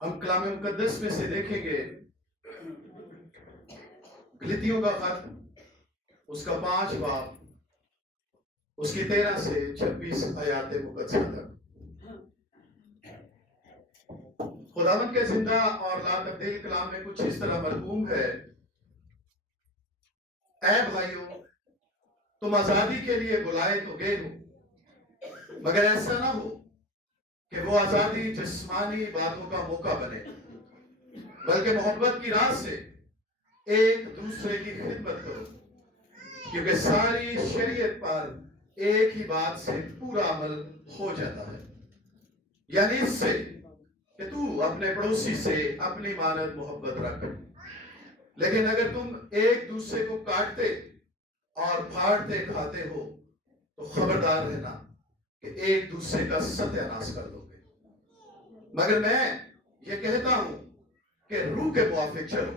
ہم کلام مقدس میں سے دیکھیں گے گلتیوں کا خط اس کا 5 باب اس کی 13 سے 26 آیات مقدسہ تک۔ خداوند کے زندہ اور لا تبدیل کلام میں کچھ اس طرح مرقوم ہے: اے بھائیوں، تم آزادی کے لیے بلائے تو گئے ہو، مگر ایسا نہ ہو کہ وہ آزادی جسمانی باتوں کا موقع بنے، بلکہ محبت کی راہ سے ایک دوسرے کی خدمت کرو، کیونکہ ساری شریعت پر ایک ہی بات سے پورا عمل ہو جاتا ہے، یعنی اس سے کہ تو اپنے پڑوسی سے اپنی مانند محبت رکھ۔ لیکن اگر تم ایک دوسرے کو کاٹتے اور پھاڑتے کھاتے ہو تو خبردار رہنا کہ ایک دوسرے کا ستیہ ناش کر دو گے۔ مگر میں یہ کہتا ہوں کہ روح کے موافق چلو،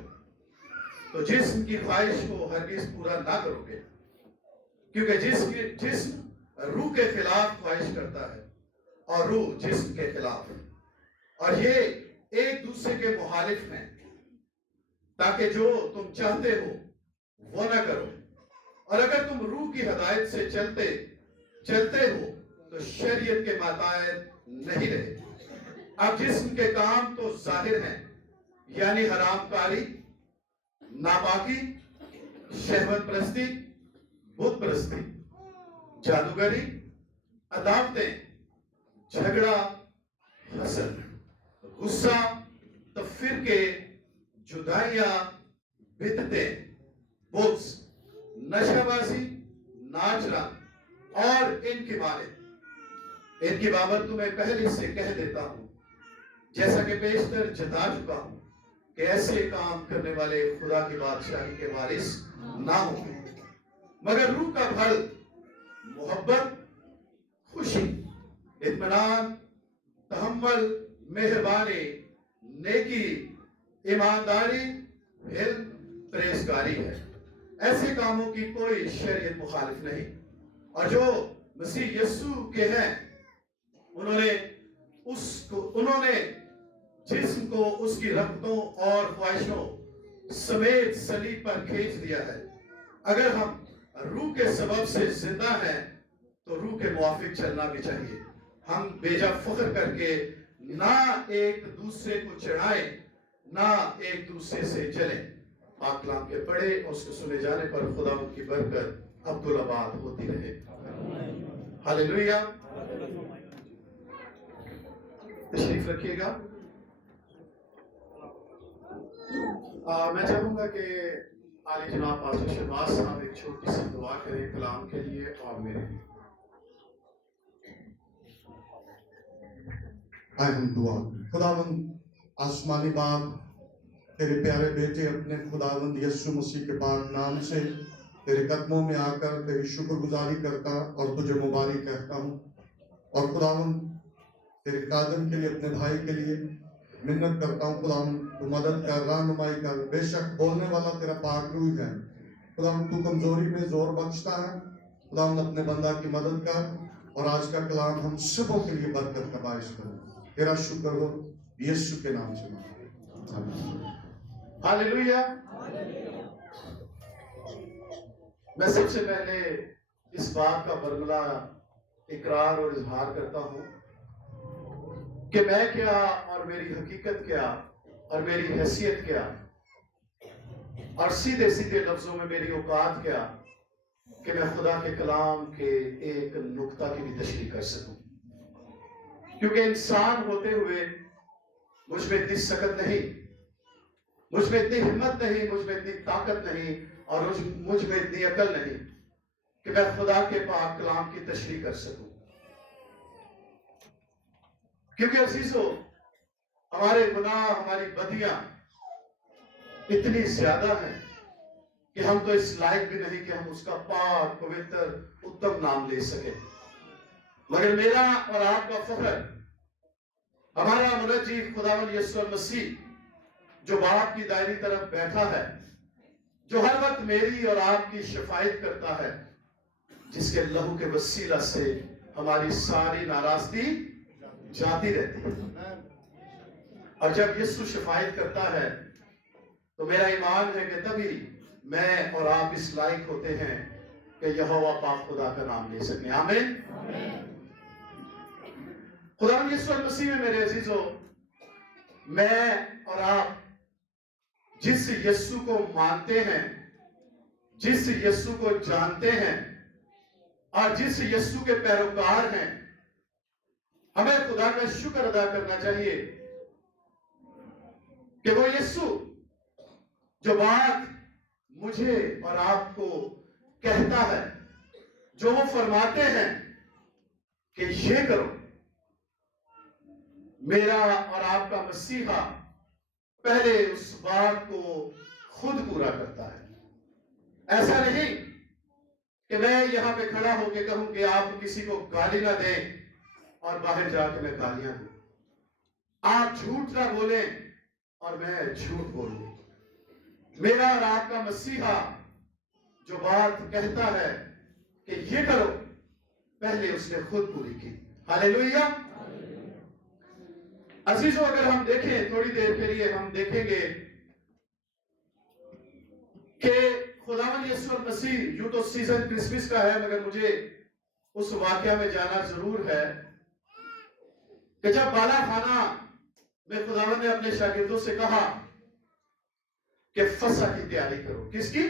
تو جسم کی خواہش کو ہرگز پورا نہ کرو گے، کیونکہ جسم روح کے خلاف خواہش کرتا ہے اور روح جسم کے خلاف، اور یہ ایک دوسرے کے مخالف ہیں، تاکہ جو تم چاہتے ہو وہ نہ کرو۔ اور اگر تم روح کی ہدایت سے چلتے ہو تو شریعت کے ماتحت نہیں رہے۔ اب جسم کے کام تو ظاہر ہیں، یعنی حرام کاری، ناپاکی، شہوت پرستی، بت پرستی، جادوگری، عداوتیں، جھگڑا، حسد، غصہ، تفرقے، جدائیاں، بدعتیں، بغض، نشہ بازی، ناچ رنگ اور ان کی بابت تمہیں پہلے سے کہہ دیتا ہوں، جیسا کہ بیشتر جتا چکا ہوں، کہ ایسے کام کرنے والے خدا کی بادشاہی کے وارث نہ ہوں گے۔ مگر روح کا پھل محبت، خوشی، اطمینان، تحمل، مہربانی، نیکی، ایمانداری، علم، پرہیزگاری ہے۔ ایسے کاموں کی کوئی شریعت مخالف نہیں، اور جو مسیح یسوع کے ہیں انہوں نے جسم کو اس کی رغبتوں اور خواہشوں سمیت صلیب پر کھینچ دیا ہے۔ اگر ہم روح کے سبب سے زندہ ہیں تو روح کے موافق چلنا بھی چاہیے۔ ہم بیجا فخر کر کے نہ ایک دوسرے کو چڑھائیں، نہ ایک دوسرے سے جلیں۔ پاک کلام کے پڑھے اور اس کو سنے جانے پر خدا کی برکت عبدالآباد ہوتی رہے۔ ہاللیلویہ۔ تشریف رکھیے گا۔ میں چاہوں گا کہ عالی جناب پاسٹر شہباز صاحب ایک چھوٹی سی دعا کریں کلام کے لیے اور میرے لیے۔ آئے ہم دعا۔ خداوند آسمانی باپ، تیرے پیارے بیٹے اپنے خداوند یسوع مسیح کے پاک نام سے تیرے قدموں میں آ کر تیری شکر گزاری کرتا اور تجھے مبارک کہتا ہوں، اور خداوند تیرے قادم کے لیے، اپنے بھائی کے لیے منت کرتا ہوں۔ خداوند تو مدد کر، رہنمائی کر۔ بے شک بولنے والا تیرا پاک روح ہے، خداوند تو کمزوری میں زور بخشتا ہے۔ خداوند اپنے بندہ کی مدد کر، اور آج کا کلام ہم سبوں کے لیے برکت کا باعث کر۔ تیرا شکر ہو یسوع کے نام سے مانگتے۔ ہاللیلویہ۔ میں سب سے پہلے اس بات کا برملا اقرار اور اظہار کرتا ہوں کہ میں کیا اور میری حقیقت کیا اور میری حیثیت کیا، اور سیدھے سیدھے لفظوں میں میری اوقات کیا کہ میں خدا کے کلام کے ایک نقطہ کی بھی تشریح کر سکوں، کیونکہ انسان ہوتے ہوئے مجھ میں اتنی سکت نہیں، مجھ میں اتنی ہمت نہیں، مجھ میں اتنی طاقت نہیں، اور مجھ میں اتنی عقل نہیں کہ میں خدا کے پاک کلام کی تشریح کر سکوں۔ کیونکہ عزیزو، ہمارے گناہ، ہماری بدیاں اتنی زیادہ ہیں کہ ہم تو اس لائق بھی نہیں کہ ہم اس کا پاک، پوتر، اتم نام لے سکیں۔ مگر میرا اور آپ کا فخر ہمارا منجی خداوند یسوع مسیح، جو باپ کی دائری طرف بیٹھا ہے، جو ہر وقت میری اور آپ کی شفاعت کرتا ہے، جس کے لہو کے وسیلہ سے ہماری ساری ناراضگی جاتی رہتی ہے۔ اور جب یسوع شفایت کرتا ہے تو میرا ایمان ہے کہ تبھی میں اور آپ اس لائق ہوتے ہیں کہ یہوہ پاک خدا کا نام لے سکیں. آمین. خدا یسوع مسیح میں میرے عزیزو، میں اور آپ جس یسوع کو مانتے ہیں، جس یسوع کو جانتے ہیں اور جس یسوع کے پیروکار ہیں، ہمیں خدا کا شکر ادا کرنا چاہیے کہ وہ یسوع جو بات مجھے اور آپ کو کہتا ہے، جو وہ فرماتے ہیں کہ یہ کرو، میرا اور آپ کا مسیحا پہلے اس بات کو خود پورا کرتا ہے. ایسا نہیں کہ میں یہاں پہ کھڑا ہو کے کہوں کہ آپ کسی کو گالی نہ دیں اور باہر جا کے میں گالیاں دوں. آپ جھوٹ نہ بولیں اور میں جھوٹ بولوں. میرا اور آپ کا مسیحا جو بات کہتا ہے کہ یہ کرو، پہلے اس نے خود پوری کی. ہاللیلویہ. عزیزو، اگر ہم دیکھیں تھوڑی دیر کے لیے، ہم دیکھیں گے کہ خداوند یسوع مسیح، یوں تو سیزن کرسمس کا ہے مگر مجھے اس واقعہ میں جانا ضرور ہے کہ جب بالا خانہ میں خداوند نے اپنے شاگردوں سے کہا کہ فسح کی تیاری کرو. کس کی؟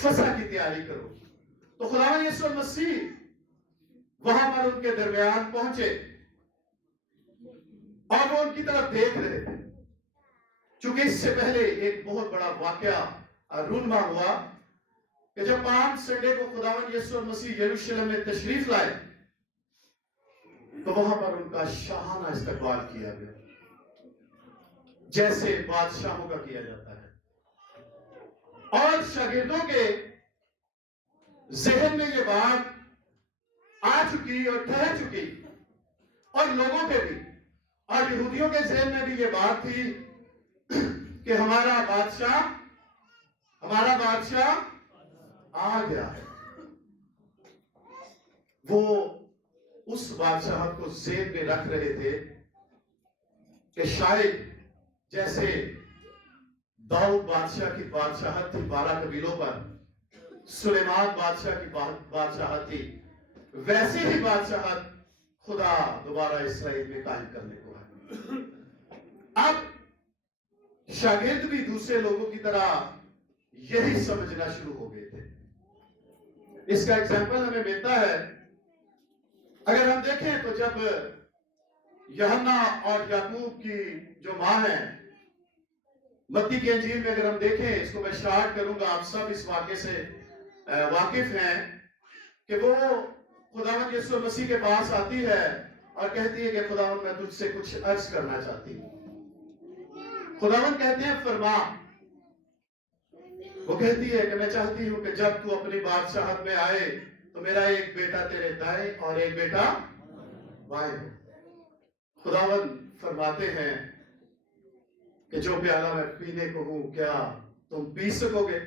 فسح کی تیاری کرو. تو خداوند یسوع مسیح وہاں پر ان کے درمیان پہنچے اور وہ ان کی طرف دیکھ رہے تھے. چونکہ اس سے پہلے ایک بہت بڑا واقعہ رونما ہوا کہ جب پالم سنڈے کو خداوند یسوع مسیح یروشلم میں تشریف لائے تو وہاں پر ان کا شاہانہ استقبال کیا گیا، جیسے بادشاہوں کا کیا جاتا ہے. اور شاگردوں کے ذہن میں یہ بات آ چکی اور ٹھہر چکی، اور لوگوں کے بھی، اور یہودیوں کے ذہن میں بھی یہ بات تھی کہ ہمارا بادشاہ آ گیا ہے. وہ اس بادشاہت کو ذہن میں رکھ رہے تھے کہ شاید جیسے داؤد بادشاہ کی بادشاہت تھی 12 قبیلوں پر، سلیمان بادشاہ کی بادشاہت تھی، ویسے ہی بادشاہت خدا دوبارہ اسرائیل میں قائم کرنے کو ہے. اب شاگرد بھی دوسرے لوگوں کی طرح یہی سمجھنا شروع ہو گئے تھے. اس کا ایگزامپل ہمیں ملتا ہے اگر ہم دیکھیں تو جب یوحنا اور یعقوب کی جو ماں ہے، متی کی انجیل میں اگر ہم دیکھیں، اس کو میں شارٹ کروں گا، آپ سب اس واقعے سے واقف ہیں کہ وہ خداوند یسوع مسیح کے پاس آتی ہے اور کہتی ہے کہ خداوند میں تجھ سے کچھ عرض کرنا چاہتی ہوں. خداوند کہتے ہیں فرما. وہ کہتی ہے کہ میں چاہتی ہوں کہ جب تو اپنی بادشاہت میں آئے تو میرا ایک بیٹا تیرے دائیں اور ایک بیٹا بائیں ہو. خداوند فرماتے ہیں کہ جو پیالہ میں پینے کو ہوں کیا تم پی سکو گے؟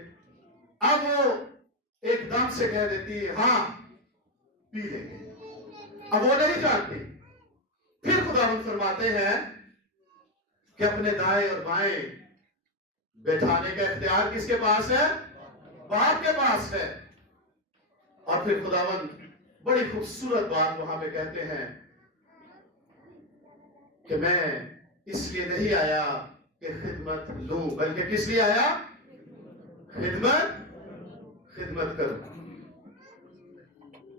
اب وہ ایک دم سے کہہ دیتی ہے ہاں پی لیں گے. اب وہ نہیں جانتی. پھر خداوند فرماتے ہیں کہ اپنے دائیں اور بائیں بیٹھانے کا اختیار کس کے پاس ہے؟ باپ کے پاس ہے. اور پھر خداوند بڑی خوبصورت بات وہاں پہ کہتے ہیں کہ میں اس لیے نہیں آیا کہ خدمت لوں، بلکہ کس لیے آیا؟ خدمت کروں.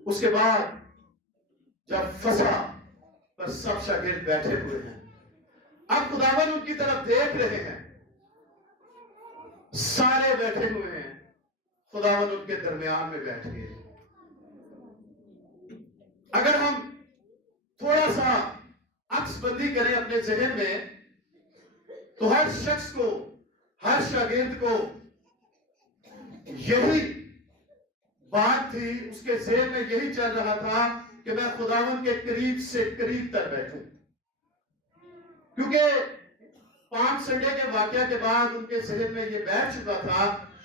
اس کے بعد جب فسح پر سب شاگرد بیٹھے ہوئے ہیں، اب خداوند ان کی طرف دیکھ رہے ہیں، سارے بیٹھے ہوئے ہیں، خداوند ان کے درمیان میں بیٹھ گئے. اگر ہم تھوڑا سا عکس بندی کریں اپنے ذہن میں تو ہر شخص کو، ہر شاگرد کو یہی بات تھی، اس کے ذہن میں یہی چل رہا تھا کہ میں خداوند کے قریب سے قریب تک بیٹھوں. کیونکہ پالم سنڈے کے واقعہ کے بعد ان کے ذہن میں یہ بیٹھ چکا تھا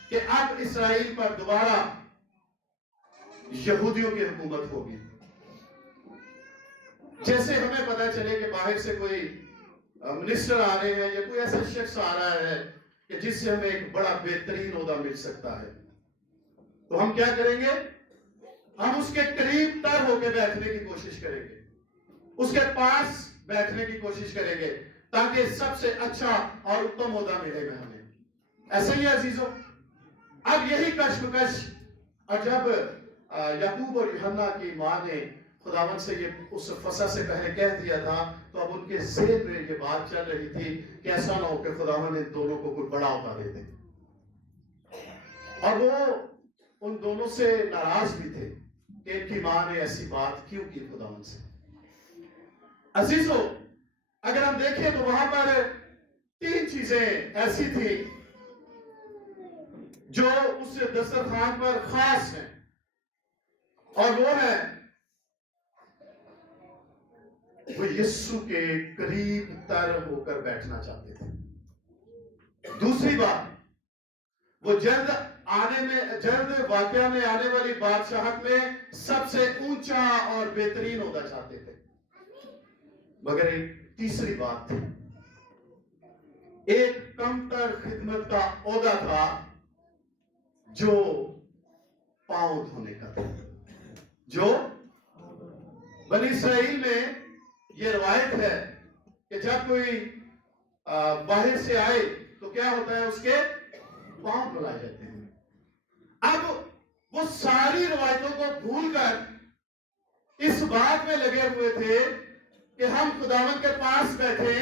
کہ اب اسرائیل پر دوبارہ یہودیوں کی حکومت ہوگی. جیسے ہمیں پتا چلے کہ باہر سے کوئی منسٹر آ رہے ہیں یا کوئی ایسا شخص آ رہا ہے کہ جس سے ہمیں ایک بڑا بہترین عہدہ مل سکتا ہے، تو ہم کیا کریں گے؟ ہم اس کے قریب تر ہو کے بیٹھنے کی کوشش کریں گے، اس کے پاس بیٹھنے کی کوشش کریں گے تاکہ سب سے اچھا اور اتم عہدہ ملے گا ہمیں۔ ایسے ہی عزیزوں، اب یہی کشمکش، اور جب یعقوب اور یوحنا کی ماں نے خداوند سے یہ اس فصح سے پہلے کہہ دیا تھا، تو اب ان کے ذہن میں یہ بات چل رہی تھی کہ ایسا نہ ہو کہ خداوند ان دونوں کو کوئی بڑا عہدہ دے دے، اور وہ ان دونوں سے ناراض بھی تھے کہ ان کی ماں نے ایسی بات کیوں کی خداوند سے۔ عزیزوں، اگر ہم دیکھیں تو وہاں پر 3 چیزیں ایسی تھیں جو اس دسترخوان پر خاص ہیں، اور وہ ہے وہ یسوع کے قریب تر ہو کر بیٹھنا چاہتے تھے۔ دوسری بات، وہ جلد واقعہ میں آنے والی بادشاہت میں سب سے اونچا اور بہترین عہدہ چاہتے تھے۔ مگر ایک تیسری بات تھی، ایک کم تر خدمت کا عہدہ تھا جو پاؤں دھونے کا تھا۔ جو بنی اسرائیل میں یہ روایت ہے کہ جب کوئی باہر سے آئے تو کیا ہوتا ہے؟ اس کے پاؤں دھلائے جاتے ہیں۔ اب وہ ساری روایتوں کو بھول کر اس بات میں لگے ہوئے تھے کہ ہم خداوند کے پاس بیٹھیں،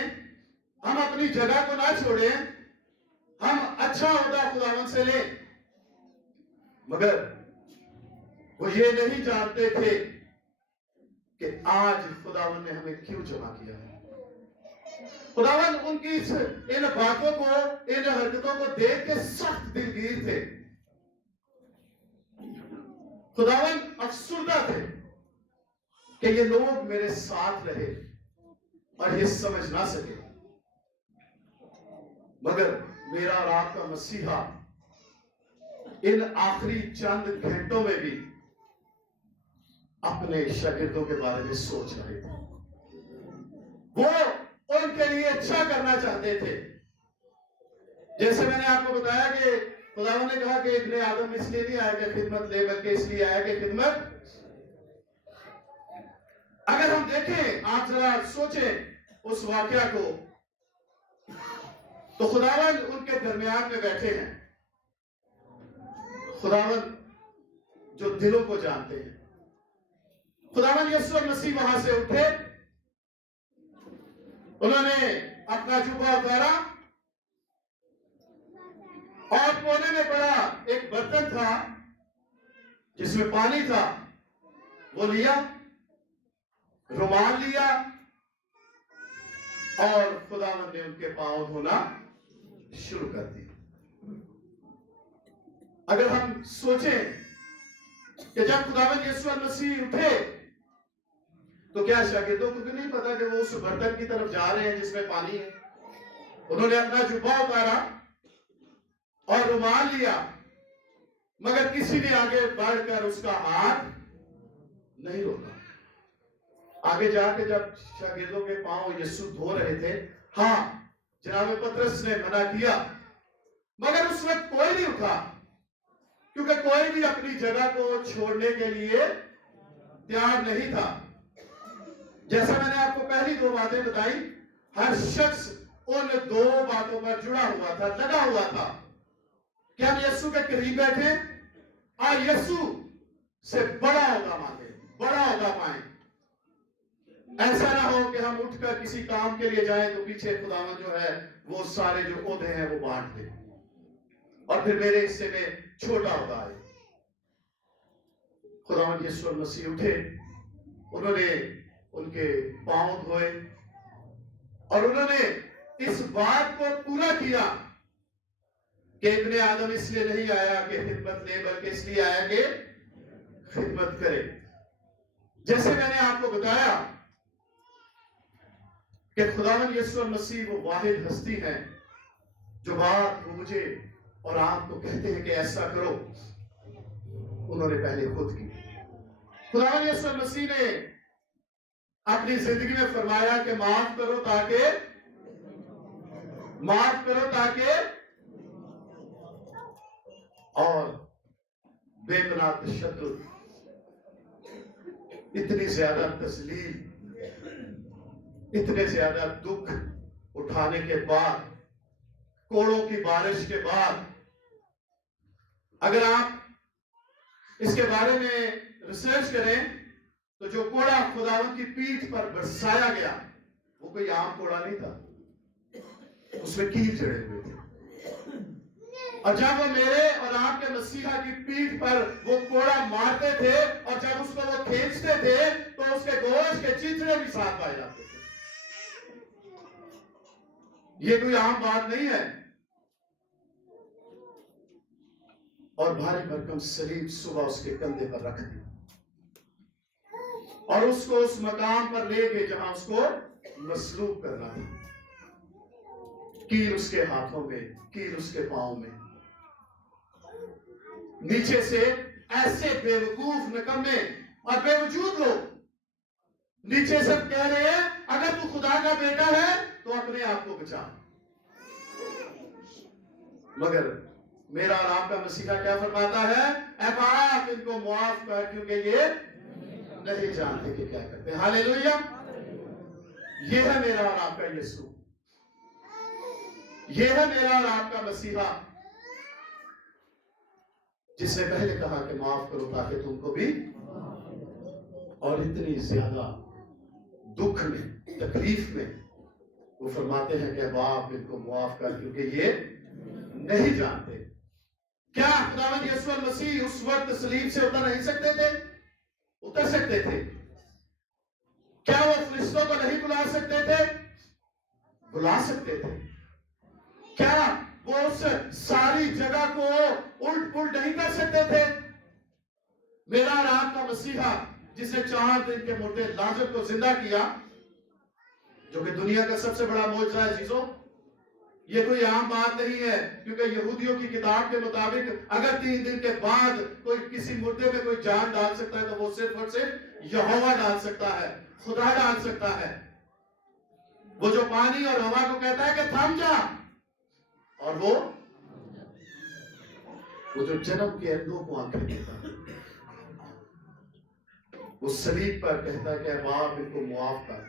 ہم اپنی جگہ کو نہ چھوڑیں، ہم اچھا عہدہ خداوند سے لیں۔ مگر وہ یہ نہیں جانتے تھے کہ آج خداوند نے ہمیں کیوں جمع کیا ہے۔ خداوند ان کی ان باتوں کو، ان حرکتوں کو دیکھ کے سخت دلگیر تھے۔ خداوند افسردہ تھے کہ یہ لوگ میرے ساتھ رہے اور یہ سمجھ نہ سکے، مگر میرا اور آپ کا مسیحا ان آخری چند گھنٹوں میں بھی اپنے شاگردوں کے بارے میں سوچ رہے تھے۔ وہ ان کے لیے اچھا کرنا چاہتے تھے۔ جیسے میں نے آپ کو بتایا کہ خداوند نے کہا کہ ابن آدم اس لیے نہیں آیا کہ خدمت لے، بلکہ اس لیے آیا کہ خدمت۔ اگر ہم دیکھیں، آپ ذرا سوچیں اس واقعہ کو، تو خداوند ان کے درمیان میں بیٹھے ہیں۔ خداوند جو دلوں کو جانتے ہیں، خداوند یسوع مسیح وہاں سے اٹھے، انہوں نے اپنا جبہ اتارا اور کونے میں پڑا ایک برتن تھا جس میں پانی تھا، وہ لیا، رومال لیا، اور خداوند نے ان کے پاؤں دھونا شروع کر دیا۔ اگر ہم سوچیں کہ جب خداوند یسوع مسیح اٹھے تو کیا شاگردوں کو نہیں پتا کہ وہ اس برتن کی طرف جا رہے ہیں جس میں پانی ہے؟ انہوں نے اپنا جبہ اتارا اور رومال لیا، مگر کسی نے آگے بڑھ کر اس کا ہاتھ نہیں روکا۔ آگے جا کے جب شاگردوں کے پاؤں یسوع دھو رہے تھے، ہاں جناب پطرس نے منع کیا، مگر اس وقت کوئی نہیں اٹھا، کیونکہ کوئی بھی اپنی جگہ کو چھوڑنے کے لیے تیار نہیں تھا۔ جیسا میں نے آپ کو پہلی 2 باتیں بتائی، ہر شخص ان 2 باتوں پر جڑا ہوا تھا، لگا ہوا تھا کہ ہم یسوع کے قریب بیٹھے اور یسوع سے بڑا عہدہ مانگے، بڑا عہدہ پائیں۔ ایسا نہ ہو کہ ہم اٹھ کر کسی کام کے لیے جائیں تو پیچھے خداوند جو ہے وہ سارے جو عہدے ہیں وہ بانٹ دے اور پھر میرے حصے میں چھوٹا عہدہ آئے۔ خداوند یسوع مسیح اٹھے، انہوں نے ان کے پاؤں دھوئے اور انہوں نے اس بات کو پورا کیا کہ ابن آدم اس لیے نہیں آیا کہ خدمت لے، بلکہ اس لیے آیا کہ خدمت کرے۔ جیسے میں نے آپ کو بتایا کہ خداوند یسوع مسیح وہ واحد ہستی ہے جو بات وہ مجھے اور آپ کو کہتے ہیں کہ ایسا کرو، انہوں نے پہلے خود کی۔ خداوند یسوع مسیح نے اپنی زندگی میں فرمایا کہ معاف کرو تاکہ माफ करो ताकि और बेगुनाह तशद्दुद, इतनी ज्यादा तस्लीम, इतने ज्यादा दुख उठाने के बाद, कोड़ों की बारिश के बाद, अगर आप इसके बारे में रिसर्च करें तो जो कोड़ा खुदावंद की पीठ पर बरसाया गया वो कोई आम कोड़ा नहीं था, उसमें कील चढ़े हुए थे। और जब वो मेरे और आपके मसीहा की पीठ पर वो कोड़ा मारते थे और जब उसको वो खींचते थे तो उसके गोश्त के चिथड़े भी साथ पाए जाते थे। ये कोई आम बात नहीं है। और भारी भरकम सलीब सुबह उसके कंधे पर रख दी और उसको उस मकाम पर ले गए जहां उसको मसलूब करना था। कील उसके हाथों में, कील उसके पांव में। नीचे से ऐसे बेवकूफ, निकम्मे और बेवजूद लोग नीचे से कह रहे हैं अगर तू खुदा का बेटा है तो अपने आप को बचा। मगर मेरा और आपका मसीहा क्या फरमाता है? ऐ बाप इनको मुआफ कर क्योंकि ये नहीं जानते कि क्या करते हैं। हालेलुया। ये है मेरा और आपका यीशु, ये है मेरा और आपका मसीहा जिसने पहले कहा कि माफ करो ताकि तुमको भी, और इतनी ज्यादा दुख में, तकलीफ में वो फरमाते हैं कि बाप इनको माफ कर क्योंकि ये नहीं जानते। क्या खुदावंद यीशु मसीह उस वक्त सलीब से उतर नहीं सकते थे? उतर सकते थे। क्या वो फरिश्तों को नहीं बुला सकते थे? बुला सकते थे। क्या वो उस सारी जगह को उल्ट पुल्ट नहीं कर सकते थे? मेरा और आपका मसीहा जिसे 4 दिन के मुर्दे लाजर को जिंदा किया, जो कि दुनिया का सबसे बड़ा मौजज़ा है चीजों, ये कोई आम बात नहीं है। क्योंकि यहूदियों की किताब के मुताबिक अगर 3 दिन के बाद कोई किसी मुर्दे में कोई जान डाल सकता है तो वो सिर्फ और सिर्फ यहोवा डाल सकता है, खुदा डाल सकता है। वो जो पानी और हवा को कहता है कि थम जा, और वो जो जन्म के अंधों को आंखें देता है, वो सलीब पर कहता है कि बाप इनको मुआफ कर।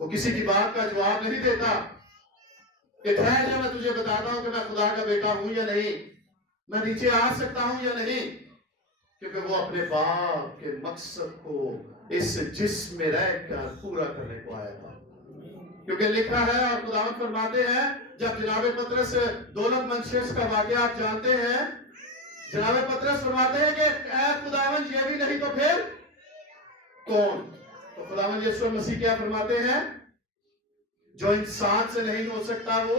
वो किसी की बात का जवाब नहीं देता कि ठहर जा मैं तुझे बताता हूं कि मैं खुदा का बेटा हूं या नहीं, मैं नीचे आ सकता हूं या नहीं। क्योंकि वो अपने बाप के मकसद को इस जिस्म में रहकर पूरा करने को आया था। क्योंकि लिखा है और खुदावंद फरमाते हैं, जब जनाब पतरस दौलतमंद शख्स का वाकया आप जानते हैं, जनाब पतरस फरमाते हैं कि ऐ खुदावंद ये भी नहीं तो फिर कौन? तो खुदावंद यीशु मसीह क्या फरमाते हैं? जो इंसान से नहीं हो सकता वो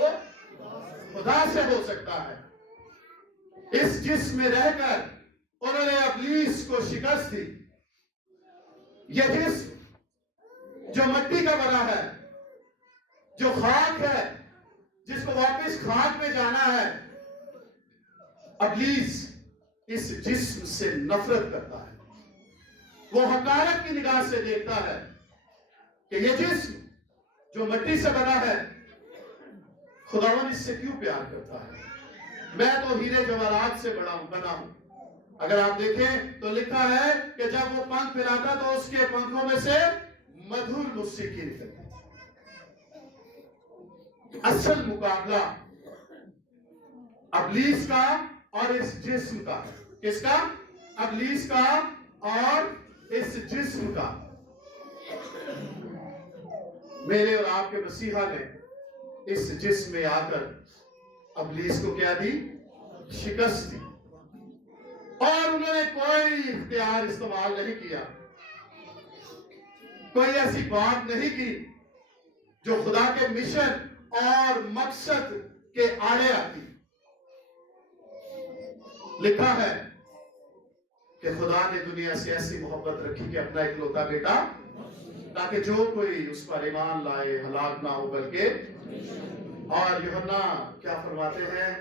खुदा से हो सकता है। इस जिस्म में रहकर उन्होंने इब्लीस को शिकस्त दी। यह जिस्म जो मिट्टी का बना है, जो खाक है, जिसको वापस खाक में जाना है, इब्लीस इस जिस्म से नफरत करता है। वो हकारत की निगाह से देखता है कि ये जिस्म जो मिट्टी से बना है, खुदावन इससे क्यों प्यार करता है? मैं तो हीरे जवाहरात से बना हूं। अगर आप देखें तो लिखा है कि जब वो पंख फैलाता तो उसके पंखों में से मधुर मौसीकी निकलती। असल मुकाबला इब्लीस का और इस जिस्म का। किसका? इब्लीस का और इस जिस्म का। मेरे और आपके मसीहा ने इस जिस्म में आकर इब्लीस को क्या दी? शिकस्त दी। और उन्होंने कोई इख्तियार इस्तेमाल नहीं किया, कोई ऐसी बात नहीं की जो खुदा के मिशन और मकसद के आड़े आती। लिखा है कि खुदा ने दुनिया से ऐसी मोहब्बत रखी कि अपना इकलौता बेटा, ताकि जो कोई उस पर ईमान लाए हलाक ना हो बल्कि। और यूहन्ना क्या फरमाते हैं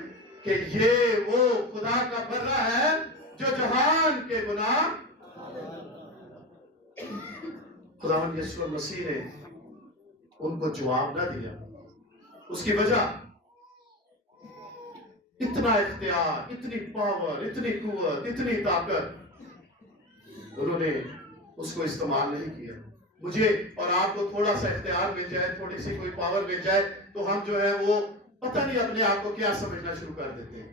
कि ये वो खुदा का बर्रा है जो जहान के गुनाह। खुदावंद यीशु मसीह ने उनको जवाब ना दिया। उसकी वजह इतना इख्तियार, इतनी पावर, इतनी कुव्वत, इतनी ताकत, उन्होंने उसको इस्तेमाल नहीं किया। मुझे और आपको थोड़ा सा इख्तियार मिल जाए, थोड़ी सी कोई पावर मिल जाए, तो हम जो है वो पता नहीं अपने आप को क्या समझना शुरू कर देते हैं।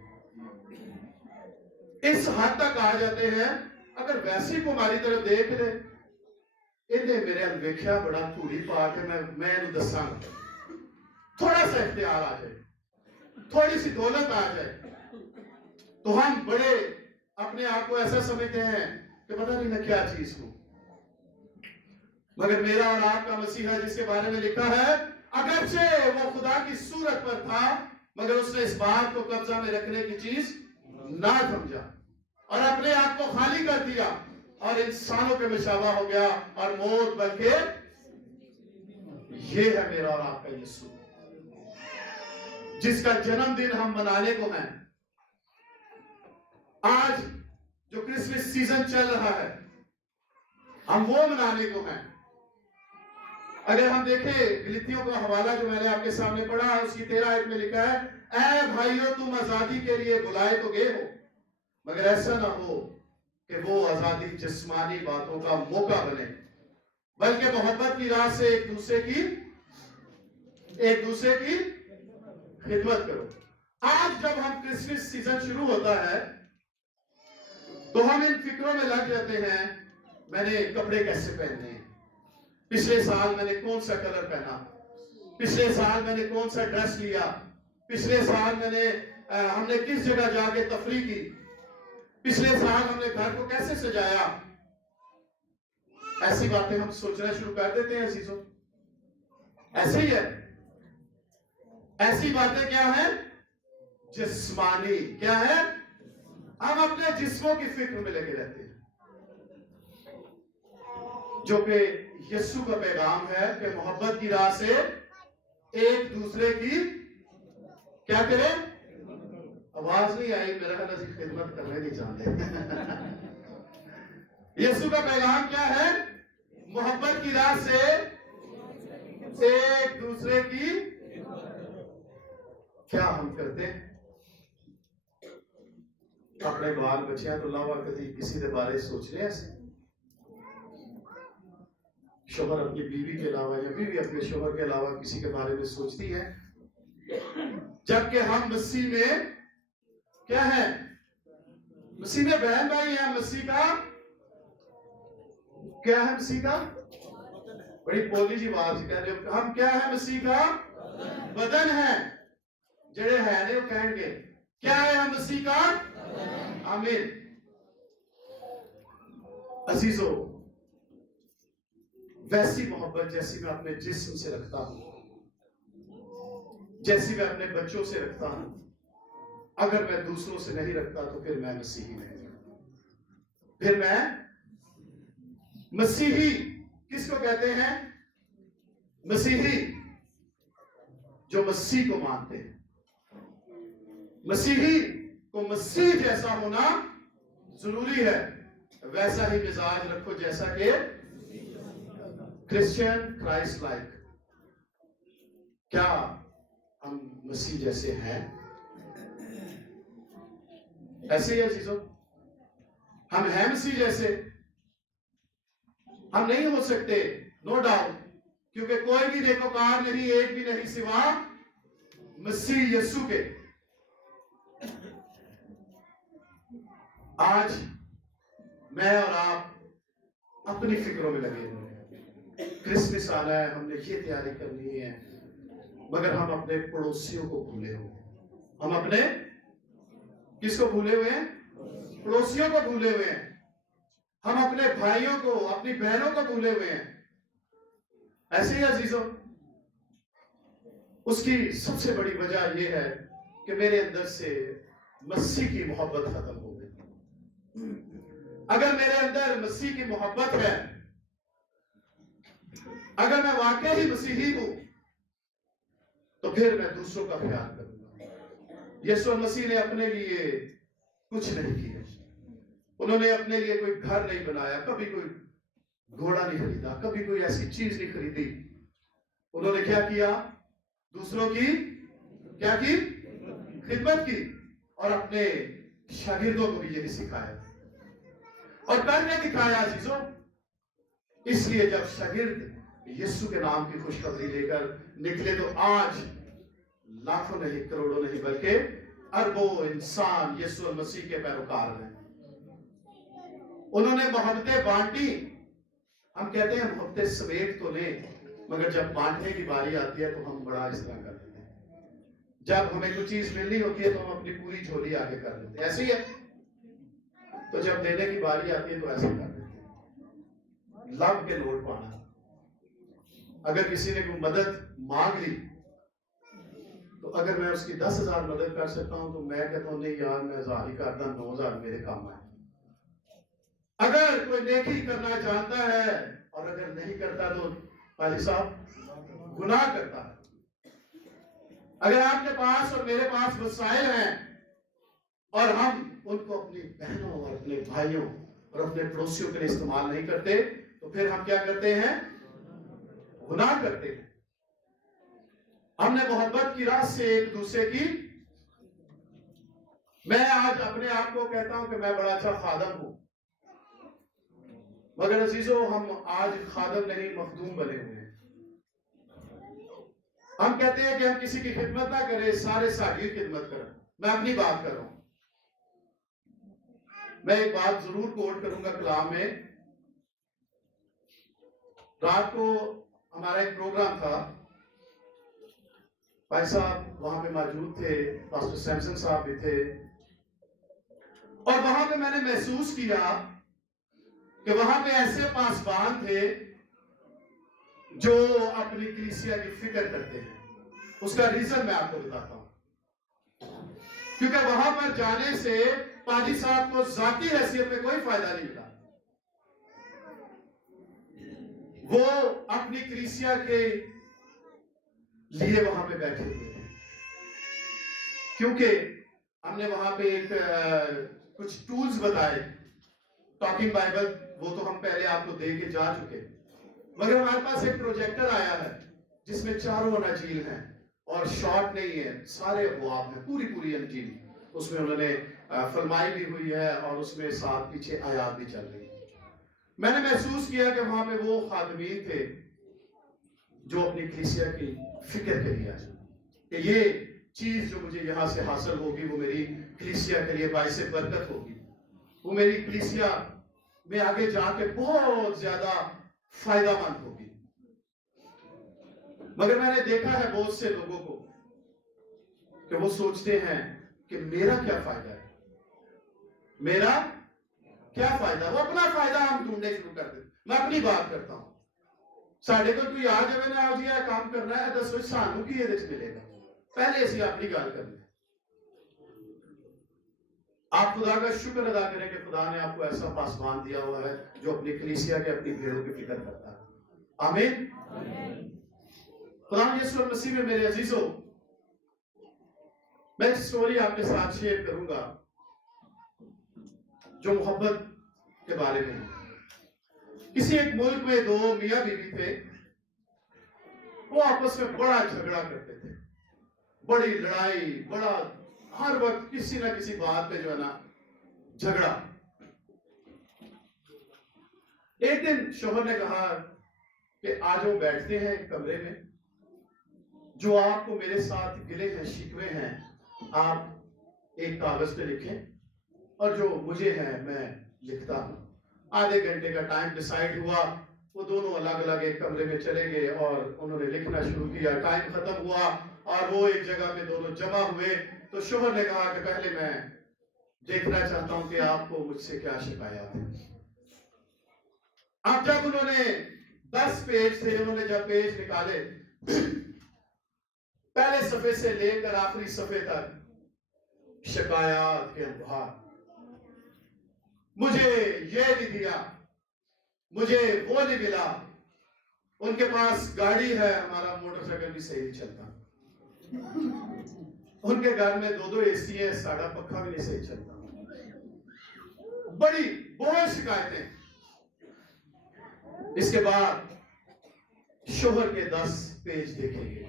इस हद तक आ जाते हैं, अगर वैसी को हमारी तरफ देख ले, इन्हें मेरे अल वेख्या बड़ा धूड़ी पा के मैं इन्हें दसांगा, थोड़ा सा इख्तियार आ जाए, थोड़ी सी दौलत आ जाए, तो हम बड़े अपने आप को ऐसा समझते हैं कि पता नहीं मैं क्या चीज हूं। मगर मेरा और आपका मसीहा जिसके बारे में लिखा है, अगरचे वो खुदा की सूरत पर था, मगर उसने इस बात को कब्जा में रखने की चीज ना समझा और अपने आप को खाली कर दिया और इंसानों के मुशाबा हो गया और मौत बल्कि ये है मेरा और आपका यीशु, जिसका जन्मदिन हम मनाने को हैं। आज जो क्रिसमस सीजन चल रहा है, हम वो मनाने को हैं। अगर हम देखें गलीतियों का हवाला जो मैंने आपके सामने पढ़ा है, उसकी 13 आयत में लिखा है, ऐ भाइयों तुम आजादी के लिए बुलाए तो गए हो, मगर ऐसा ना हो कि वो आजादी जिस्मानी बातों का मौका बने, बल्कि मोहब्बत की राह से एक दूसरे की खिदमत करो। आज जब हम क्रिसमस सीजन शुरू होता है तो हम इन फिक्रों में लग जाते हैं, मैंने कपड़े कैसे पहनने हैं, पिछले साल मैंने कौन सा कलर पहना, पिछले साल मैंने कौन सा ड्रेस लिया, पिछले साल हमने किस जगह जाके तफरीह की, पिछले साल हमने घर को कैसे सजाया। ऐसी बातें हम सोचना शुरू कर देते हैं अजीजों। ऐसे ही है, ऐसी बातें क्या है, जिस्मानी, क्या है, हम अपने जिस्मों की फिक्र में लगे रहते हैं, जो कि यीशु का पैगाम है कि मोहब्बत की राह से एक दूसरे की क्या करें। आवाज नहीं आई, मेरा ख्याल है खिदमत करने नहीं चाहते। यीशु का पैगाम क्या है, मोहब्बत की राह से एक दूसरे की क्या हम करते हैं। अपने बाल बच्चियां तो लावा कभी किसी के बारे सोचने ऐसे, शोहर अपनी बीवी के अलावा या बीवी अपने शोहर के अलावा किसी के बारे में सोचती है, जबकि हम मसीह में क्या है, मसीह में बहन भाई है, मसीह का क्या है, मसीह का बड़ी पोली जी बात कह रहे हो, हम क्या है, मसीह का बदन है। जड़े है ने वो कहेंगे क्या है, हम मसीह का। आमीन। अजीजों, वैसी मोहब्बत जैसी मैं अपने जिस्म से रखता हूं, जैसी मैं अपने बच्चों से रखता हूं, अगर मैं दूसरों से नहीं रखता तो फिर मैं मसीही नहीं, फिर मैं मसीही किसको कहते हैं, मसीही जो मसीह को मानते हैं। मसीही को मसीह जैसा होना जरूरी है, वैसा ही मिजाज रखो जैसा कि क्रिश्चियन क्राइस्ट लाइक। क्या हम मसीह जैसे हैं? ऐसे ही है चीजों, हम हैं मसीह जैसे, हम नहीं हो सकते, नो डाउट, क्योंकि कोई भी नेकोकार नहीं, एक भी नहीं सिवा मसीह यीशु के। आज मैं और आप अपनी फिक्रों में लगे हुए हैं, क्रिसमस आना है, हमने ये तैयारी करनी है, मगर हम अपने पड़ोसियों को भूले हुए हैं। हम अपने किसको भूले हुए हैं? पड़ोसियों को भूले हुए हैं। हम अपने भाइयों को, अपनी बहनों को भूले हुए हैं। ऐसे ही अजीजों, उसकी सबसे बड़ी वजह यह है कि मेरे अंदर से मसीह की मोहब्बत खत्म हो गई। अगर मेरे अंदर मसीह की मोहब्बत है, अगर मैं वाकई ही मसीही हूं, तो फिर मैं दूसरों का ख्याल करूंगा। यीशु मसीह ने अपने लिए कुछ नहीं किया, उन्होंने अपने लिए कोई घर नहीं बनाया, कभी कोई घोड़ा नहीं खरीदा, कभी कोई ऐसी चीज नहीं खरीदी। उन्होंने क्या किया? दूसरों की क्या की? खिदमत की। اور اپنے شاگردوں کو بھی یہی سکھایا اور کر کے دکھایا عزیزوں. اس لیے جب شاگرد یسوع کے نام کی خوشخبری لے کر نکلے تو آج لاکھوں نہیں, کروڑوں نہیں, بلکہ اربوں انسان یسوع المسیح کے پیروکار ہیں. انہوں نے محبتیں بانٹی. ہم کہتے ہیں محبتیں سمیٹ تو لیں, مگر جب بانٹنے کی باری آتی ہے تو ہم بڑا اس طرح کر دیتے ہیں. جب ہمیں کوئی چیز ملنی ہوتی ہے تو ہم اپنی پوری جھولی آگے کر دیتے ہیں. ایسے ہی ہے. تو جب دینے کی باری آتی ہے تو ایسے کر دیتے ہیں. لب کے نوٹ پانا. اگر کسی نے کوئی مدد مانگ لی تو اگر میں اس کی 10,000 مدد کر سکتا ہوں تو میں کہتا ہوں نہیں یار میں 1,000 ہی کرتا, 9,000 میرے کام آئے. اگر کوئی نیکی کرنا چاہتا ہے اور اگر نہیں کرتا تو قاضی صاحب گناہ کرتا ہے. اگر آپ کے پاس اور میرے پاس وسائل ہیں اور ہم ان کو اپنی بہنوں اور اپنے بھائیوں اور اپنے پڑوسیوں کے لیے استعمال نہیں کرتے تو پھر ہم کیا کرتے ہیں؟ گناہ کرتے ہیں. ہم نے محبت کی راہ سے ایک دوسرے کی. میں آج اپنے آپ کو کہتا ہوں کہ میں بڑا اچھا خادم ہوں, مگر عزیزوں ہم آج خادم نہیں مخدوم بنے ہوئے ہیں. ہم کہتے ہیں کہ ہم کسی کی خدمت نہ کریں, سارے ساحل خدمت کریں. میں اپنی بات کر رہا ہوں. میں ایک بات ضرور کوٹ کروں گا کلام میں. رات کو ہمارا ایک پروگرام تھا, بھائی صاحب وہاں پہ موجود تھے, پاسٹر سیمسن صاحب بھی تھے, اور وہاں پہ میں نے محسوس کیا کہ وہاں پہ ایسے پاسبان تھے جو اپنی کلیسیا کی فکر کرتے ہیں. اس کا ریزن میں آپ کو بتاتا ہوں. کیونکہ وہاں پر جانے سے پادری صاحب کو ذاتی حیثیت میں کوئی فائدہ نہیں ملا. وہ اپنی کلیسیا کے لیے وہاں پہ بیٹھے ہوئے تھے, کیونکہ ہم نے وہاں پہ ایک کچھ ٹولز بتائے. ٹاکنگ بائبل وہ تو ہم پہلے آپ کو دے کے جا چکے, مگر ہمارے پاس ایک پروجیکٹر آیا ہے جس میں چاروں اناجیل ہیں اور شارٹ نہیں ہے, سارے ابواب ہیں, پوری انجیل اس میں انہوں نے فلمائی بھی ہوئی ہے اور اس میں ساتھ پیچھے آیات بھی چل رہی ہیں. میں نے محسوس کیا کہ وہاں پہ وہ خادمین تھے جو اپنی کلیسیا کی فکر کے لیے آئے کہ یہ چیز جو مجھے یہاں سے حاصل ہوگی وہ میری کلیسیا کے لیے باعث برکت ہوگی, وہ میری کلیسیا میں آگے جا کے بہت زیادہ فائدہ مند ہوگی. مگر میں نے دیکھا ہے بہت سے لوگوں کو کہ وہ سوچتے ہیں کہ میرا کیا فائدہ ہے, میرا کیا فائدہ. وہ اپنا فائدہ ہم ڈھونڈنے شروع کر دیتے. میں اپنی بات کرتا ہوں. ساڑھے کو کوئی آ جائے نا آج یہ کام کرنا ہے 10 بجے سانو کی یہ ملے گا. پہلے اسی اپنی گل کرنا ہے. آپ خدا کا شکر ادا کریں کہ خدا نے آپ کو ایسا پاسبان دیا ہوا ہے جو اپنی کلیسیا کے اپنی بھیڑوں کی فکر کرتا ہے. آمین. خدا یسوع مسیح میں میرے عزیزوں, میں ایک سٹوری آپ کے ساتھ شیئر کروں گا جو محبت کے بارے میں. کسی ایک ملک میں 2 میاں بیوی تھے. وہ آپس میں بڑا جھگڑا کرتے تھے, بڑی لڑائی, بڑا ہر وقت کسی نہ کسی بات پہ جو ہے نا جھگڑا. ایک دن شوہر نے کہا کہ آج وہ بیٹھتے ہیں ایک کمرے میں, جو آپ کو میرے ساتھ گلے ہیں شکوے ہیں آپ ایک کاغذ پہ لکھیں اور جو مجھے ہے میں لکھتا ہوں. آدھے گھنٹے کا ٹائم ڈیسائیڈ ہوا. وہ دونوں الگ الگ ایک کمرے میں چلے گئے اور انہوں نے لکھنا شروع کیا. ٹائم ختم ہوا اور وہ ایک جگہ پہ دونوں جمع ہوئے. تو شوہر نے کہا کہ پہلے میں دیکھنا چاہتا ہوں کہ آپ کو مجھ سے کیا شکایات ہے. اب جب انہوں نے 10 پیج تھے, انہوں نے جب پیج نکالے پہلے صفحے سے لے کر آخری صفحے تک شکایات کے انبار. مجھے یہ نہیں دیا, مجھے وہ نہیں ملا, ان کے پاس گاڑی ہے, ہمارا موٹر سائیکل بھی صحیح نہیں چلتا, ان کے گھر میں 2 اے سی ہے, ساڑھا پکھا بھی نہیں صحیح چلتا. بڑی بہت شکایتیں. اس کے بعد شوہر کے 10 پیج دیکھیں گے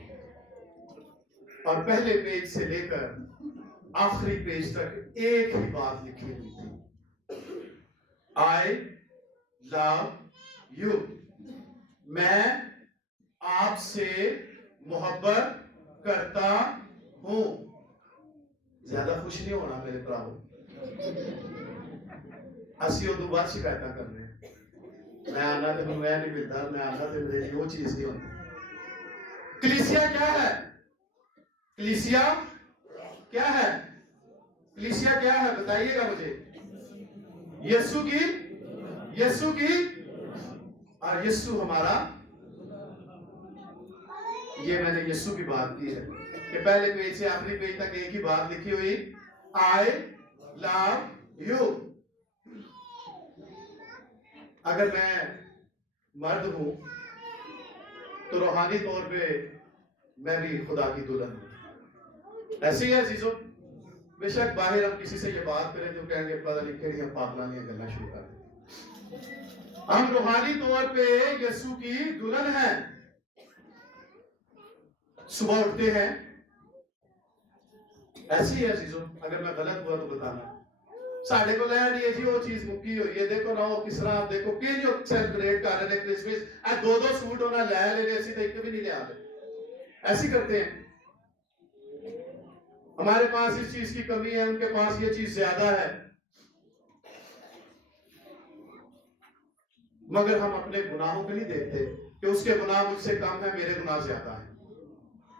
اور پہلے پیج سے لے کر आखिरी पेज तक एक ही बात लिखी हुई थी, आई लव यू, मैं आपसे मोहब्बत करता हूं। ज्यादा खुश नहीं होना मेरे भराओ, ਅਸੀਂ ਉਦੋਂ ਬਾਅਦ ਸ਼ਿਕਾਇਤਾਂ ਕਰਨੇ, मैं आना तो मैं नहीं मिलता, मैं आना तो मेरे वो चीज नहीं होती। कलीसिया क्या है? कलीसिया क्या है? कलीसिया क्या है बताइएगा मुझे। यीशु की और यीशु हमारा, ये मैंने यीशु की बात की है कि पहले पेज से आखिरी पेज तक एक ही बात लिखी हुई, आई लव यू। अगर मैं मर्द हूं तो रूहानी तौर पे मैं भी खुदा की दुल्हन हूं। ऐसे ही है अजीजों, बेशक बाहर हम किसी से ये बात करें तो कहेंगे पता नहीं कि हम पागलानी गल्ला शुरू कर दें। हम रूहानी तौर पे यीशु की दुल्हन हैं। सुबह उठते हैं, ऐसी है अजीजों, अगर मैं गलत हुआ तो बताना। साढ़े को लै नहीं है जी वो चीज मुक्की हुई है, देखो ना वो किस तरह आप देखो कि जो सेलिब्रेट कर रहे हैं क्रिसमस, ए दो सूट होना लै लेने, ऐसी तो एक भी नहीं ले आते, ऐसी करते हैं। हमारे पास इस चीज की कमी है, उनके पास ये चीज ज्यादा है, मगर हम अपने गुनाहों को नहीं देखते कि उसके गुनाह मुझसे कम है, मेरे गुनाह ज्यादा है।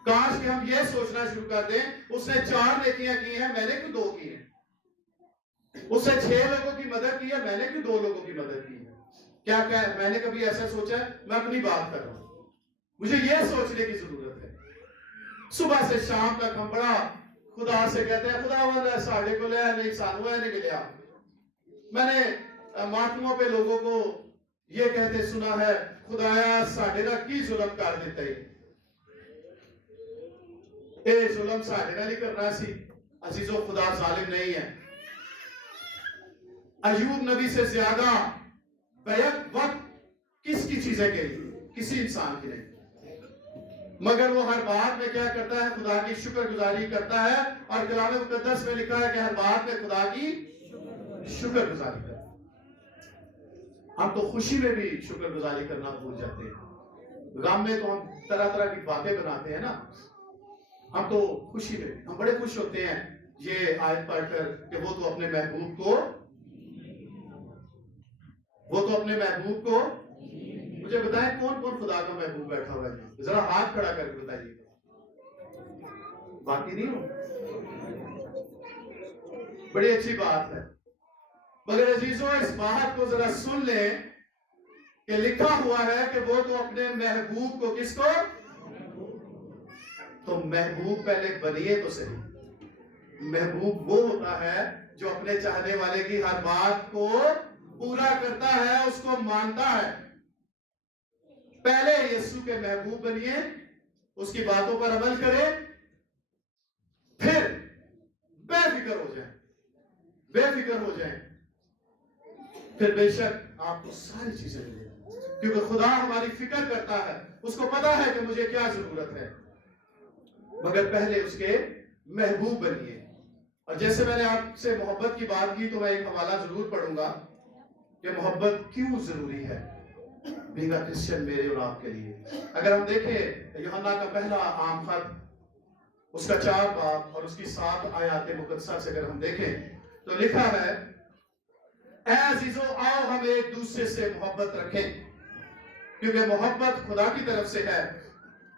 काश कि हम ये सोचना शुरू कर दें, उसने 4 नेकियां की हैं, मैंने क्यों 2 की हैं, उसने 6 लोगों की मदद की है, मैंने क्यों 2 लोगों की मदद की है। क्या मैंने कभी ऐसा सोचा है? मैं अपनी बात कर रहा हूं, मुझे यह सोचने की जरूरत है। सुबह से शाम तक हम बड़ा खुदा से कहते हैं, खुदा वाला साढ़े को लिया नहीं, सानू है नहीं मिला। मैंने मातमों पे लोगों को ये कहते सुना है, खुदाया साढ़े ना की जुल्म कर देते, ये जुल्म साढ़े ना नहीं करना सी। अजीजों, खुदा जालिम नहीं है। अयूब नबी से ज्यादा बैक वक्त किसकी चीजें के लिए? किसी इंसान की नहीं, मगर वो हर बात में क्या करता है? खुदा की शुक्रगुजारी करता है। और कलाम मुकद्दस में लिखा है कि हर बात में खुदा की शुक्रगुजारी करता है। हम तो खुशी में भी शुक्रगुजारी करना भूल जाते हैं, गम में तो हम तरह तरह की बातें बनाते हैं ना। हम तो खुशी में हम बड़े खुश होते हैं ये आयत पढ़कर कि वो तो अपने महबूब को मुझे बताएं कौन कौन खुदा का महबूब बैठा हुआ है? जरा हाथ खड़ा करके बताइए, बाकी नहीं हो। बड़ी अच्छी बात है, मगर अजीजों इस बात को जरा सुन लें कि लिखा हुआ है कि वो तो अपने महबूब को, किसको? तो महबूब पहले बनिए तो सही। महबूब वो होता है जो अपने चाहने वाले की हर बात को पूरा करता है, उसको मानता है। पहले यीशु के महबूब बनिए, उसकी बातों पर अमल करें, फिर बेफिक्र हो जाए, फिर बेशक आपको सारी चीजें मिलेंगी, क्योंकि खुदा हमारी फिक्र करता है, उसको पता है कि मुझे क्या जरूरत है। मगर पहले उसके महबूब बनिए। और जैसे मैंने आपसे मोहब्बत की बात की, तो मैं एक हवाला जरूर पढ़ूंगा कि मोहब्बत क्यों जरूरी है बीइंग अ क्रिश्चियन, मेरे और आपके लिए। अगर हम देखें यूहन्ना का पहला आम खत, उसका 4 बाब और उसकी 7 आयात मुकद्दसा से अगर हम देखें तो लिखा है, ऐ अजीजों आओ हम एक दूसरे से मोहब्बत रखें, क्योंकि मोहब्बत खुदा की तरफ से है,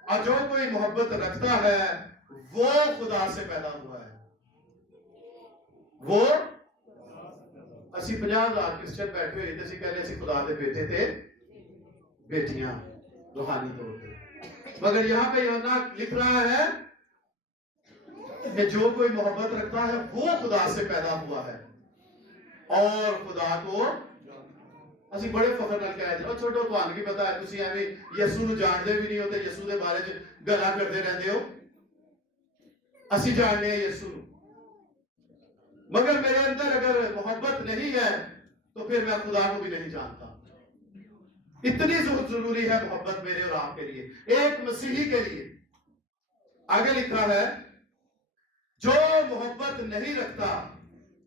और जो कोई मोहब्बत रखता है वो खुदा से पैदा हुआ है। वो ਅਸੀਂ 50,000 क्रिश्चियन बैठे हुए थे, कहने ਅਸੀਂ खुदा के बेटे थे बेटियां रूहानी तौर पे। मगर यहाँ पे यूहन्ना लिख रहा है कि जो कोई मोहब्बत रखता है वो खुदा से पैदा हुआ है, और खुदा को ਅਸੀਂ बड़े फखर नाल कह रहे हो। छोटो ਤੁਹਾਨੂੰ ਕੀ पता है, ਤੁਸੀਂ ਐਵੇਂ ਯਿਸੂ ਨੂੰ ਜਾਣਦੇ ਵੀ ਨਹੀਂ ਹੋ ਤੇ ਯਿਸੂ ਦੇ ਬਾਰੇ ਚ ਗੱਲਾਂ ਕਰਦੇ ਰਹਿੰਦੇ ਹੋ। ਅਸੀਂ ਜਾਣਦੇ ਹਾਂ ਯਿਸੂ ਨੂੰ, मगर मेरे अंदर अगर मोहब्बत नहीं है तो फिर मैं खुदा को भी नहीं जानता। इतनी जरूरी है मोहब्बत मेरे और आपके लिए, एक मसीही के लिए। आगे लिखा है, जो मोहब्बत मोहब्बत नहीं रखता,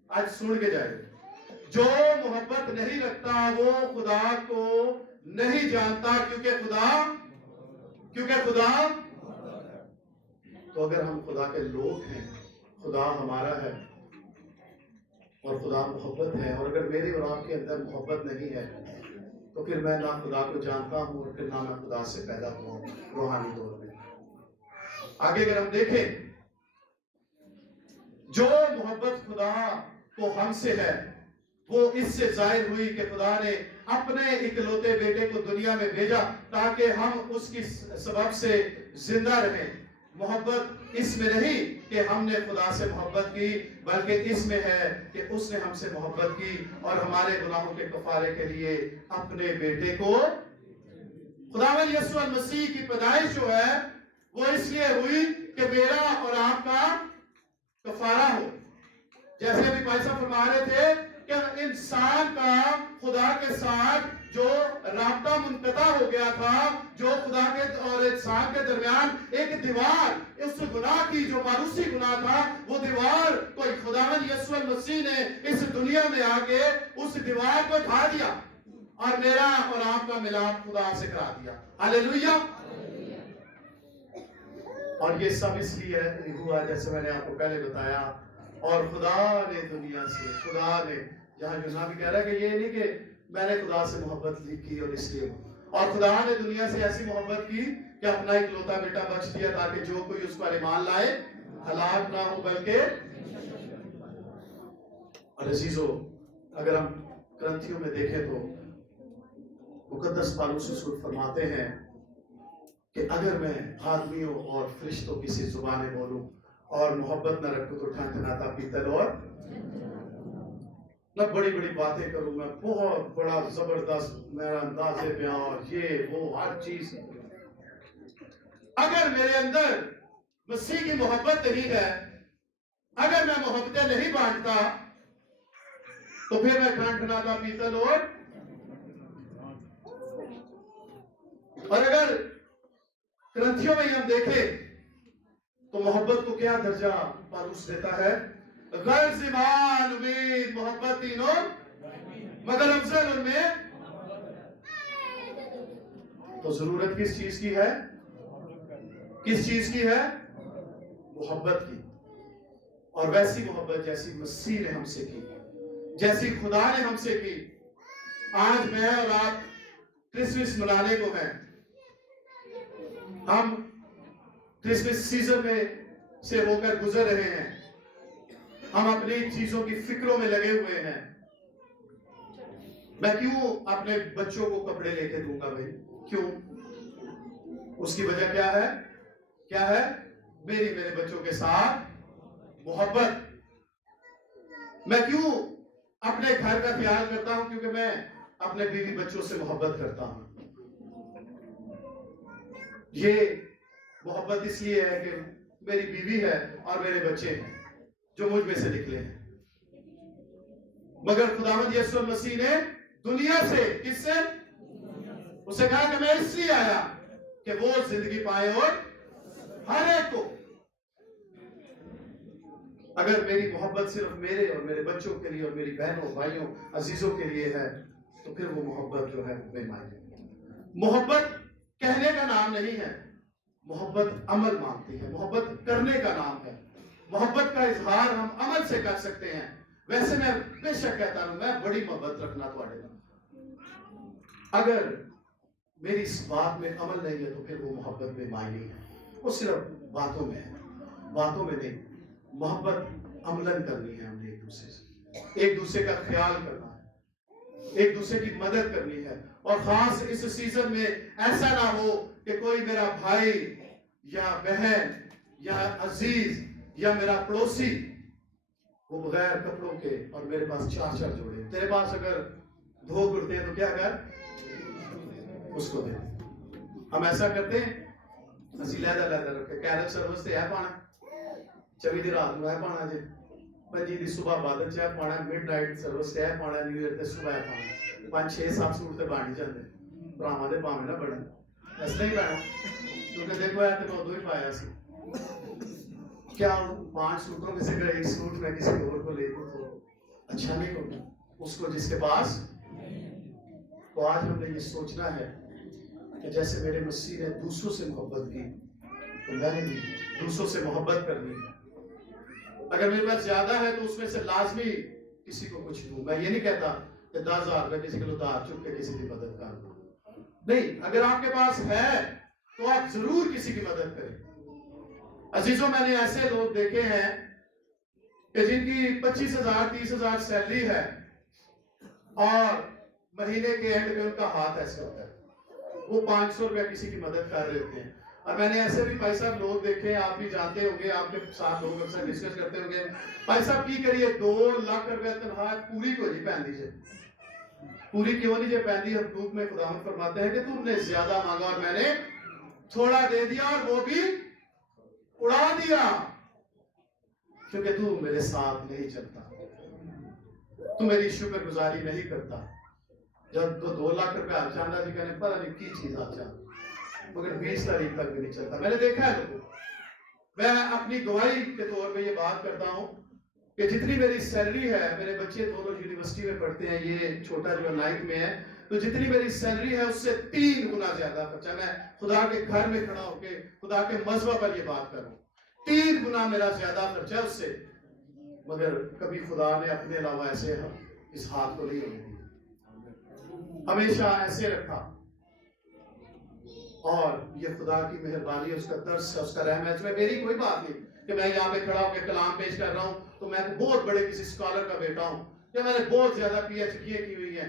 आज सुन के जाए, जो मोहब्बत नहीं रखता वो खुदा को नहीं जानता, क्योंकि खुदा तो अगर हम खुदा के लोग हैं, खुदा हमारा है और खुदा मोहब्बत है, और अगर मेरे और आपके अंदर मोहब्बत नहीं है तो फिर मैं ना खुदा को जानता हूं और फिर ना मैं खुदा से पैदा हुआ हूं रूहानी तौर पे। आगे अगर हम देखें, जो मोहब्बत खुदा को हमसे है वो इससे जाहिर हुई कि खुदा ने अपने इकलौते बेटे को दुनिया में भेजा ताकि हम उसकी सबब से जिंदा रहें। मोहब्बत इसमें नहीं कि हमने खुदा से मोहब्बत की, बल्कि इसमें है कि उसने हमसे मोहब्बत की और हमारे गुनाहों के कफारे के लिए अपने बेटे को, खुदावंद यीशु मसीह की पैदाइश जो है वो इसलिए हुई कि मेरा और आपका कफारा हो। जैसे अभी भाई साहब फरमा रहे थे कि इंसान का खुदा के साथ जो राब्ता मुनक़ता हो गया था, जो खुदा के और इंसान के दरमियान एक दीवार, उस गुनाह की जो मारूसी गुनाह था, वो दीवार को खुदावंद यीशु मसीह ने इस दुनिया में आके उस दीवार को ढा दिया और मेरा और आपका मिलाप खुदा से करा दिया। हालेलुया। और ये सब इसलिए हुआ जैसे मैंने आपको पहले बताया, और खुदा ने दुनिया से, खुदा ने, यहाँ यूना भी कह रहा है कि ये नहीं कि मैंने खुदा से मोहब्बत की और इसलिए, और खुदा ने दुनिया से ऐसी मोहब्बत की कि अपना इकलौता बेटा बख्श दिया ताकि जो कोई उस पर ईमान लाए हलाक ना हो बल्कि। और अजीजों, अगर हम ग्रंथियों में देखें तो मुकद्दस पौलुस रसूल फरमाते हैं कि अगर मैं आदमियों और फरिश्तों की सी जुबानें बोलूं और मोहब्बत न रखूं तो ठनठनाता पीतल और मैं बड़ी बड़ी बातें करूं, मैं बहुत बड़ा जबरदस्त मेरा अंदाज़े बयां और ये वो हर चीज, अगर मेरे अंदर मसीह की मोहब्बत नहीं है, अगर मैं मोहब्बतें नहीं बांटता तो फिर मैं ठनठनाता पीतल और अगर ग्रंथियों में हम देखें तो मोहब्बत को क्या दर्जा पौलुस देता है? गर्ज़, ईमान, उम्मीद, मोहब्बत तीनों, मगर अफजल उनमें। तो जरूरत किस चीज की है? किस चीज की है? मोहब्बत की। और वैसी मोहब्बत जैसी मसीह ने हमसे की, जैसी खुदा ने हमसे की। आज मैं और आप क्रिसमस मनाने को हैं, हम क्रिसमस सीजन में से होकर गुजर रहे हैं, हम अपनी चीजों की फिक्रों में लगे हुए हैं। मैं क्यों अपने बच्चों को कपड़े लेके दूंगा भाई? क्यों? उसकी वजह क्या है? क्या है? मेरी मेरे बच्चों के साथ मोहब्बत। मैं क्यों अपने घर का ख्याल करता हूं? क्योंकि मैं अपने बीवी बच्चों से मोहब्बत करता हूं। ये मोहब्बत इसलिए है कि मेरी बीवी है और मेरे बच्चे हैं जो मुझ में से निकले हैं। मगर खुदावंद यीशु मसीह ने दुनिया से, किससे? उसे कहा कि मैं इसलिए आया कि वो जिंदगी पाए और हर एक को। अगर मेरी मोहब्बत सिर्फ मेरे और मेरे बच्चों के लिए और मेरी बहनों, भाइयों, अजीजों के लिए है तो फिर वो मोहब्बत जो है बेमायने। मोहब्बत कहने का नाम नहीं है, मोहब्बत अमल मांगती है, मोहब्बत करने का नाम है। मोहब्बत का इजहार हम अमल से कर सकते हैं। वैसे मैं बेशक कहता हूं, मैं बड़ी मोहब्बत रखना थोड़े ना, अगर मेरी इस बात में अमल नहीं है तो फिर वो मोहब्बत बेमायने है। वो सिर्फ बातों में है, बातों में नहीं। मोहब्बत अमलन करनी है, हमने एक दूसरे से, एक दूसरे का ख्याल करना है, एक दूसरे की मदद करनी है। और खास इस सीजन में ऐसा ना हो कि कोई मेरा भाई या बहन या अजीज या मेरा पड़ोसी वो बगैर कपड़ों के, और मेरे पास 4-4 जोड़े, तेरे पास अगर 2 कुर्ते हैं तो क्या कर, उसको दे। हम ऐसा करते हैं, ਅਸੀਂ लैदा रखे कैरल सर्विस से है पाना 24 ਦੀ रात में है पाना जी, 25 ਦੀ सुबह बादल च है पाना, मिडनाइट सर्विस से है पाना, न्यू ईयर ते सुबह है पाना। 5-6-7 सूट ते बन ही जाते भरावां दे, भावें ना बनन, इसलिए ही पैना, क्योंकि देखो यार तो उदों ही पाया सी। क्या 5 सूटों में से अगर एक सूट मैं किसी और को ले दूं तो अच्छा नहीं होगा उसको जिसके पास। तो आज हमने ये सोचना है कि जैसे मेरे मसीह ने दूसरों से मोहब्बत की तो मैंने भी दूसरों से मोहब्बत करनी है। अगर मेरे पास ज्यादा है तो उसमें से लाजमी किसी को कुछ दूं। मैं ये नहीं कहता कि 10,000 रुपए किसी को उधार चुप के किसी की मदद कर दो, नहीं, अगर आपके पास है तो आप जरूर किसी की मदद करें। अजीजों, मैंने ऐसे लोग देखे हैं कि जिनकी 25,000 30,000 सैलरी है और महीने के एंड में उनका हाथ ऐसे होता है, वो 500 रुपया किसी की मदद कर रहे होते हैं। और मैंने ऐसे भी भाई साहब लोग देखे, आप भी जानते होंगे, आपके साथ लोग अक्सर डिस्कस करते होंगे, भाई साहब की करिए 2 लाख रुपया तनख्वाह पूरी को जी पहन दीजिए, पूरी क्यों नहीं जो पहन दी। हकूक में खुदावंद फरमाते हैं कि तुमने ज्यादा मांगा और मैंने थोड़ा दे दिया और वो भी उड़ा दिया, क्योंकि तू मेरे साथ नहीं चलता, तू मेरी शुक्रगुजारी नहीं करता। जब 2 लाख रुपया चांदा जी कहने पता नहीं की चीज अच्छा, मगर 20 तारीख तक भी नहीं चलता। मैंने देखा है लोगों। मैं अपनी गवाही के तौर पे ये बात करता हूँ कि जितनी मेरी सैलरी है, मेरे बच्चे दोनों यूनिवर्सिटी में पढ़ते हैं, ये छोटा जो 9th में है, तो जितनी मेरी सैलरी है उससे 3 गुना ज्यादा खर्चा। मैं खुदा के घर में खड़ा होके खुदा के मजहब पर ये बात करूं, 3 गुना मेरा ज्यादा खर्चा है उससे, मगर कभी खुदा ने अपने अलावा ऐसे इस हाथ को नहीं होने दिया, हमेशा ऐसे रखा। और ये खुदा की मेहरबानी, उसका तरस है, उसका रहम है। इसमें मेरी कोई बात नहीं कि मैं यहाँ पे खड़ा होकर कलाम पेश कर रहा हूँ तो मैं बहुत बड़े किसी स्कॉलर का बेटा हूँ या मैंने बहुत ज्यादा PhD की हुई है,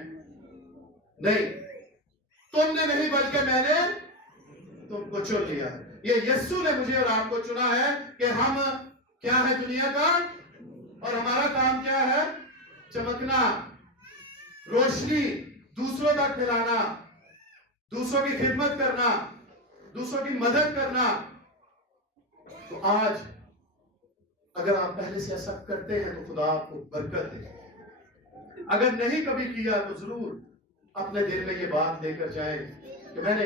नहीं, तुमने नहीं बल्कि मैंने तुमको चुन लिया है। ये यीशु ने मुझे और आपको चुना है कि हम क्या है दुनिया का, और हमारा काम क्या है, चमकना, रोशनी, दूसरों तक फैलाना, दूसरों की खिदमत करना, दूसरों की मदद करना। तो आज अगर आप पहले से ऐसा करते हैं तो खुदा आपको बरकत दे। अगर नहीं कभी किया तो जरूर अपने दिल में ये बात लेकर जाएं कि मैंने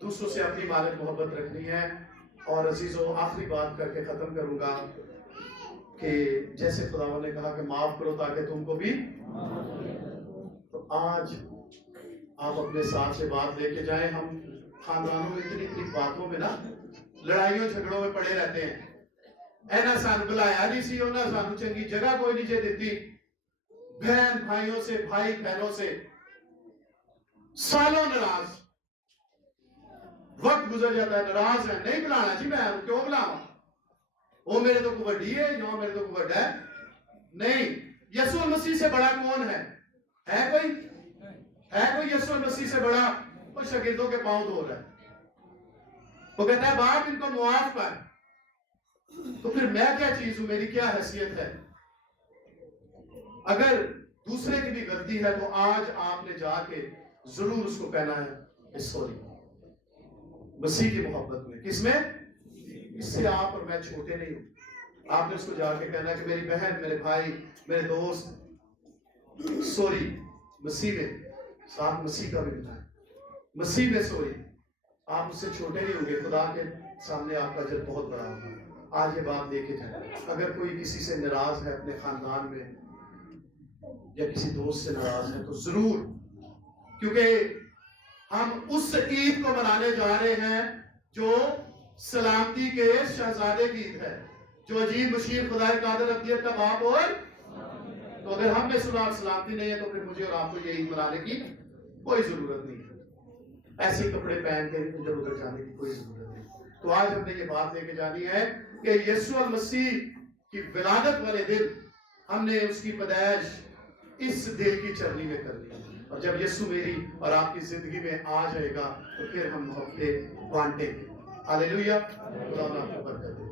दूसरों से अपनी मानत मोहब्बत रखनी है। और अजीजों, आखिरी बात करके खत्म करूंगा कि जैसे खुदा ने कहा कि माफ करो ताकि तुमको भी, तो आज आप अपने साथ से बात लेके जाएं। हम खानदानों में इतनी इतनी बातों में ना, लड़ाइयों झगड़ों में पड़े रहते हैं। ऐना सानू बुलाया नहीं सी, उन्हें सानू चंगी जगह कोई नहीं देती, बहन भाइयों से, भाई बहनों से सालों नाराज, वक्त गुजर जाता है, नाराज है, नहीं बुलाना जी, मैं क्यों बुलाऊं, वो मेरे तो वड्डी है, यो मेरे तो वड्डा है। नहीं, यीशु मसीह से बड़ा कौन है कोई? है कोई यीशु मसीह से बड़ा? वो शागिर्दों के पांव धो रहा है, वो कहता है बाप इनको मुआफ कर। तो फिर मैं क्या चीज हूं, मेरी क्या हैसियत है? अगर दूसरे की भी गलती है तो आज आपने जाके जरूर उसको कहना है सॉरी, मसीह की मोहब्बत में। किसमें? इससे आप और मैं छोटे नहीं हूं। आपने उसको जाके कहना है कि मेरी बहन, मेरे भाई, मेरे दोस्त, सॉरी, मसीह में, साथ मसीह का भी बताएं, मसीह में सॉरी। आप उससे छोटे नहीं होंगे, खुदा के सामने आपका अजर बहुत बड़ा होगा। आज ये बात लेके जाए। अगर कोई किसी से नाराज है अपने खानदान में या किसी दोस्त से नाराज है तो जरूर, क्योंकि हम उस ईद को मनाने जा रहे हैं जो सलामती के शहजादे की ईद है, जो अजीब बशीर खुदा कादर अब्दियत का बाप। और तो अगर हम में सुलह सलामती नहीं है तो फिर मुझे और आपको ये ईद मनाने की कोई जरूरत नहीं है। ऐसे कपड़े पहन के इधर उधर जाने की कोई जरूरत नहीं। तो आज हमने ये बात लेके जानी है कि यीशु मसीह की विलादत वाले दिन हमने उसकी पैदाइश इस दिल की चरनी में करनी है। और जब यीशु मेरी और आपकी जिंदगी में आ जाएगा तो फिर हम मोहब्बतें बांटेंगे। हालेलुया। खुदा आपको बरकत दे।